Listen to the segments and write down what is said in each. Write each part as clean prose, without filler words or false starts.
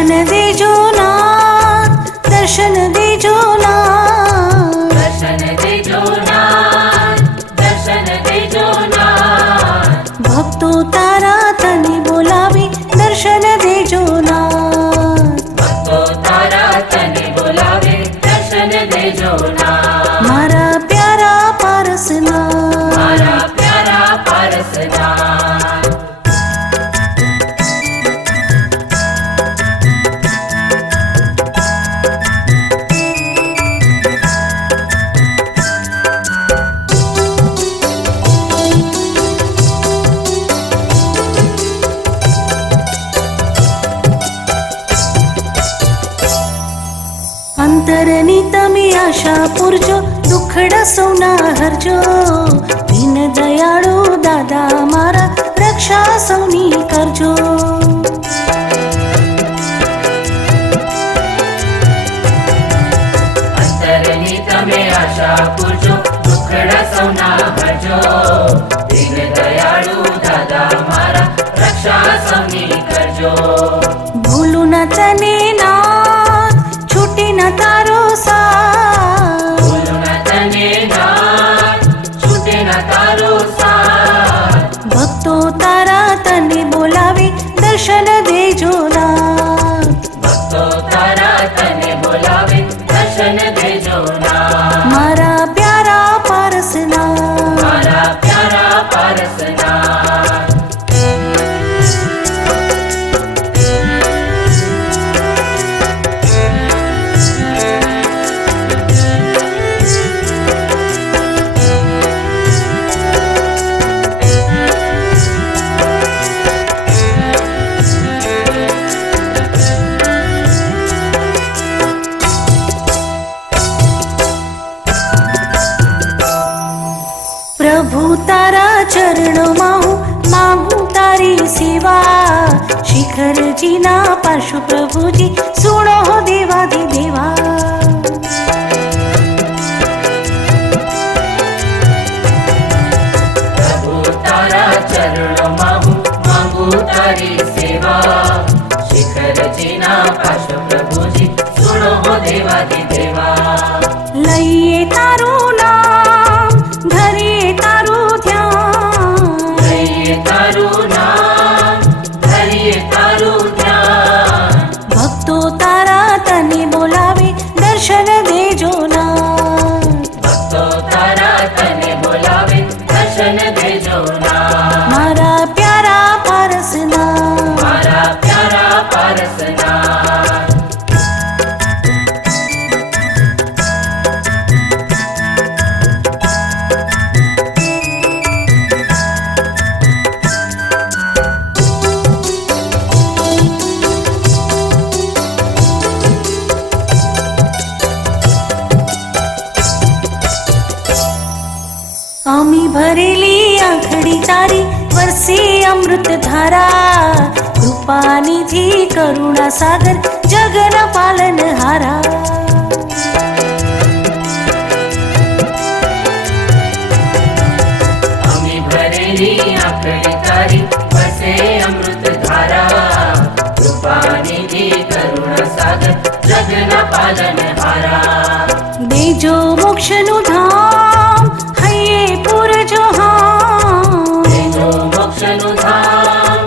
दर्शन देजो नाथ, दर्शन देजो नाथ, दर्शन देजो नाथ, दर्शन देजो नाथ। भक्तो तारा तने बोलावे दर्शन देजो नाथ, भक्तो तारा तने बोलावे दर्शन देजो नाथ। मारा प्यारा पारसनाथ, मारा प्यारा पारसनाथ। અંતરની તમે આશા પૂરજો, દુખડા સૌના હરજો, દીન દયાળુ દાદા મારા રક્ષા સૌની કરજો। અંતરની તમે આશા પૂરજો, દુખડા સૌના ભરજો, દીન દયાળુ દાદા મારા રક્ષા સૌની કરજો। ભૂલું ના તને નાથ, છૂટે ના તારો સાથ, ભૂલું ના તને નાથ, છૂટે ના તારો સાથ। ભક્તો તારા તને બોલાવે દર્શન દેજો નાથ, ભક્તો તારા તને બોલાવે દર્શન દેજો નાથ। મારા પ્યારા પારસનાથ, મારા પ્યારા પારસનાથ। प्रभु तारा चरणों हूँ मांगू तारी सेवा, शिखर जी ना पार्श्व प्रभु जी सुनो हो देवादि देवा। प्रभु तारा चरणों माहू मांगू तारी सेवा, शिखर जी ना पार्श्व प्रभु जी सुनो हो देवादि देवा। लइए तारू नाम धरिए तारू ध्यान, लइए तारू नाम धरिए तारू ध्यान। भक्तो तारा तने बोलावे दर्शन देजो नाथ, भक्तो तारा तने बोलावे दर्शन देजो नाथ। मारा प्यारा पारसनाथ, मारा प्यारा पारसनाथ। अमी भरेली आंखड़ी तारी वरसे अमृत धारा, कृपा निधि करुणा सागर जगन पालन हारा। अमी भरेली आंखड़ी तारी वरसे अमृत धारा, कृपा निधि करुणा सागर जगन पालन हारा। देजो मोक्ष नु धाम हये पूरजो हाम, देजो मोक्ष नु धाम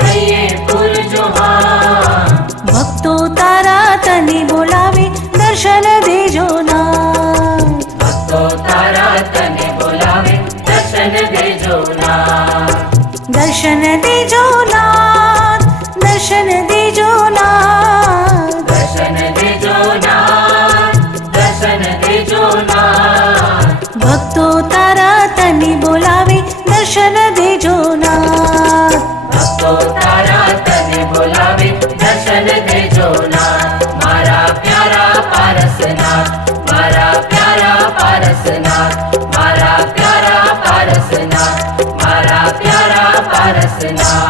हये पूरजो हाम। भक्तो तारा तने बोलावे दर्शन देजो नाथ, भक्तो तारा तने बोलावे दर्शन देजो नाथ। दर्शन देजो नाथ, दर्शन देजो नाथ, दर्शन देजो नाथ, दर्शन देजो नाथ। भक्तो तारा तने बोलावे दर्शन देजो नाथ, भक्तो तारा तने बोलावे दर्शन देजो नाथ। मारा प्यारा पारसनाथ, मारा प्यारा पारसनाथ, मारा प्यारा पारसनाथ, मारा प्यारा पारसनाथ।